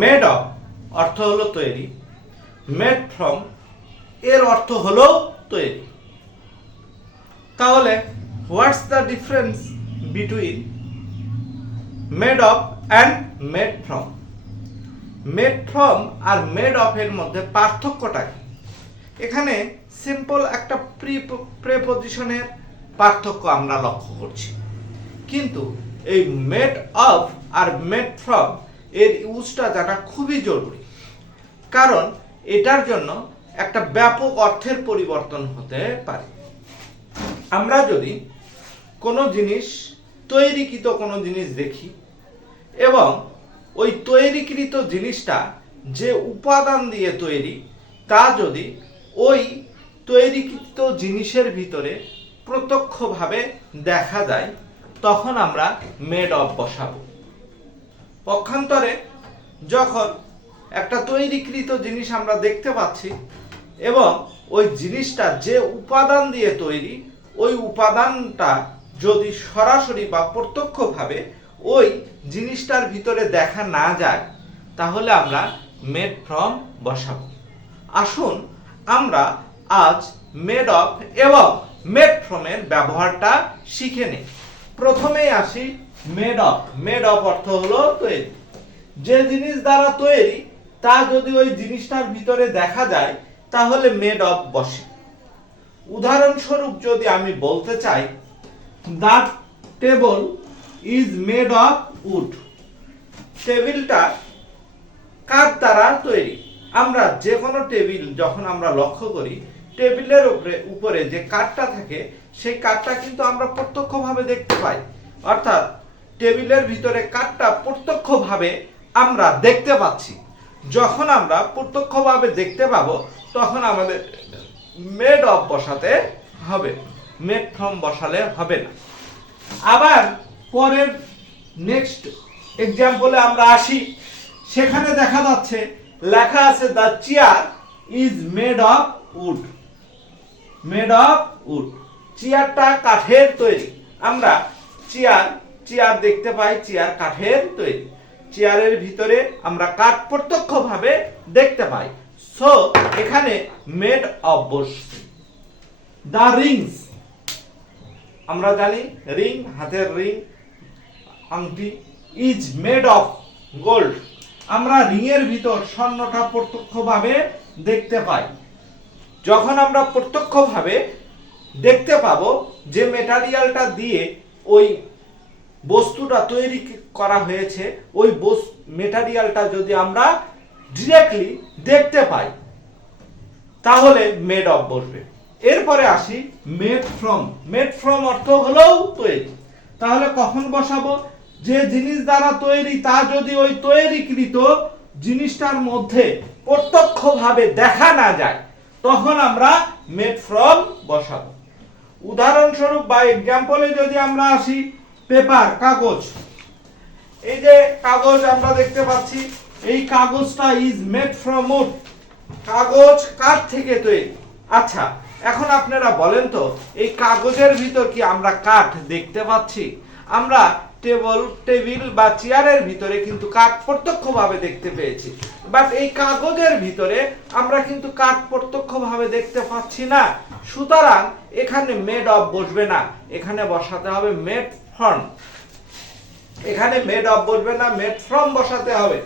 Made of অর্থ হলো তৈরি, মেড ফ্রম এর অর্থ হলো তৈরি। তাহলে what's the difference between made of and made from? Made from আর মেড অফ এর মধ্যে পার্থক্যটা কি? এখানে সিম্পল একটা প্রেপজিশনের পার্থক্য আমরা লক্ষ্য করছি, কিন্তু এই মেড অফ আর মেড ফ্রম এর ইউজটা জানা খুবই জরুরি, কারণ এটার জন্য একটা ব্যাপক অর্থের পরিবর্তন হতে পারে। আমরা যদি কোনো জিনিস তৈরিকৃত কোনো জিনিস দেখি এবং ওই তৈরিকৃত জিনিসটা যে উপাদান দিয়ে তৈরি তা যদি ওই তৈরিকৃত জিনিসের ভিতরে প্রত্যক্ষভাবে দেখা যায়, তখন আমরা মেড অফ বসাবো। পক্ষান্তরে যখন একটা তৈরিকৃত জিনিস আমরা দেখতে পাচ্ছি এবং ওই জিনিসটা যে উপাদান দিয়ে তৈরি ওই উপাদানটা যদি সরাসরি বা প্রত্যক্ষভাবে ওই জিনিসটার ভিতরে দেখা না যায়, তাহলে আমরা মেড ফ্রম বসাবো। আসুন আমরা আজ মেড অফ এবং মেড ফ্রম এর ব্যবহারটা শিখে নিই। প্রথমেই আসি মেড অফ। মেড অফ অর্থ হলো তৈরি। যে জিনিস দ্বারা তৈরি তা যদি ওই জিনিসটার ভিতরে দেখা যায়, তাহলে মেড অফ বসে। উদাহরণস্বরূপ যদি আমি বলতে চাই, the table is made of wood. টেবিলটা কাঠ দ্বারা তৈরি। আমরা যে কোনো টেবিল যখন আমরা লক্ষ্য করি, টেবিলের উপরে যে কাঠটা থাকে সেই কাঠটা কিন্তু আমরা প্রত্যক্ষভাবে দেখতে পাই, অর্থাৎ টেবিলের ভিতরে কাঠটা প্রত্যক্ষভাবে আমরা দেখতে পাচ্ছি। যখন আমরা প্রত্যক্ষভাবে দেখতে পাবো, তখন আমাদের মেড অফ বসাতে হবে, মেড ফ্রম বসালে হবে না। আবার পরের নেক্সট এক্সাম্পলে আমরা আসি। সেখানে দেখা যাচ্ছে লেখা আছে the chair is made of wood. Made of wood, চেয়ারটা কাঠের তৈরি। আমরা চেয়ার দেখতে পাই, চেয়ার কাঠের তৈরি। চেয়ারের ভিতরে আমরা কাঠ প্রত্যক্ষভাবে দেখতে পাই। সো এখানে মেড অফ বসছে। দ্য রিংস, আমরা জানি রিং, হাতের রিং, আংটি, ইজ মেড অফ গোল্ড। আমরা রিং এর ভিতর স্বর্ণটা প্রত্যক্ষভাবে দেখতে পাই। যখন আমরা প্রত্যক্ষভাবে দেখতে পাবো যে মেটেরিয়ালটা দিয়ে ওই বস্তুটা তৈরি করা হয়েছে, ওই মেটেরিয়ালটা যদি আমরা ডিরেক্টলি দেখতে পাই, তাহলে মেড অফ বসবে। এরপরে আসি মেড ফ্রম। মেড ফ্রম অর্থ হলো তৈরি। তাহলে কখন বসাবো? যে জিনিস দ্বারা তৈরি তা যদি ওই তৈরিকৃত জিনিসটার মধ্যে প্রত্যক্ষভাবে দেখা না যায়, তখন আমরা মেড ফ্রম বসাবো। উদাহরণস্বরূপ বা এক্সাম্পলে যদি আমরা আসি, পেপার, কাগজ। এই যে কাগজ আমরা দেখতে পাচ্ছি, এই কাগজটা ইজ মেড ফ্রম উড। কাগজ কাঠ থেকে তৈরি। আচ্ছা, এখন আপনারা বলেন তো, এই কাগজের ভিতর কি আমরা কাঠ দেখতে পাচ্ছি? আমরা টেবিল বা চেয়ারের ভিতরে কিন্তু কাঠ প্রত্যক্ষভাবে দেখতে পেয়েছি, বাট এই কাগজের ভিতরে আমরা কিন্তু কাঠ প্রত্যক্ষভাবে দেখতে পাচ্ছি না। সুতরাং এখানে মেড অফ বসবে না, এখানে বসাতে হবে মেড ফ্রম। এখানে মেড অফ বসবে না, মেড ফ্রম বসাতে হবে।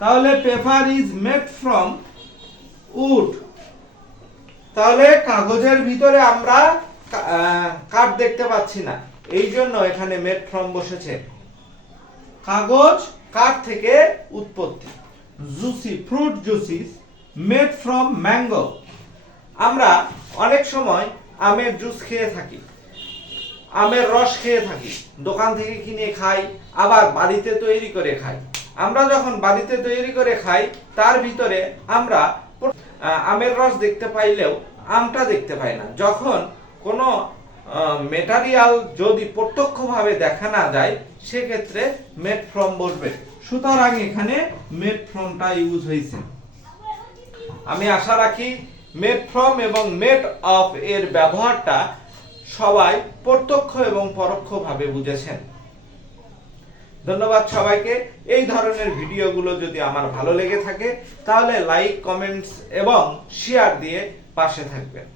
তাহলে paper is made from would. তাহলে কাগজের ভিতরে আমরা কাঠ দেখতে পাচ্ছি না, এই জন্য এখানে মেড ফ্রম বসেছে। কাগজ কাঠ থেকে উৎপত্তি। Juicy, fruit juices made from mango. আমরা অনেক সময় আমের জুস খেয়ে থাকি, আমের রস খেয়ে থাকি, দোকান থেকে কিনে খাই, আবার বাড়িতে তৈরি করে খাই। আমরা যখন বাড়িতে তৈরি করে খাই, তার ভিতরে আমরা আমের রস দেখতে পাইলেও আমটা দেখতে পাই না। যখন কোনো মেটেরিয়াল যদি প্রত্যক্ষভাবে দেখা না যায়, সেক্ষেত্রে মেড ফ্রম বসবে। সুতরাং এখানে মেড ফ্রমটা ইউজ হয়েছে। আমি আশা রাখি মেড ফ্রম এবং মেড অফ এর ব্যবহারটা সবাই প্রত্যক্ষ এবং পরোক্ষভাবে বুঝেছেন। ধন্যবাদ সবাইকে। এই ধরনের ভিডিওগুলো যদি আমার ভালো লেগে থাকে তাহলে লাইক, কমেন্টস এবং শেয়ার দিয়ে পাশে থাকবেন।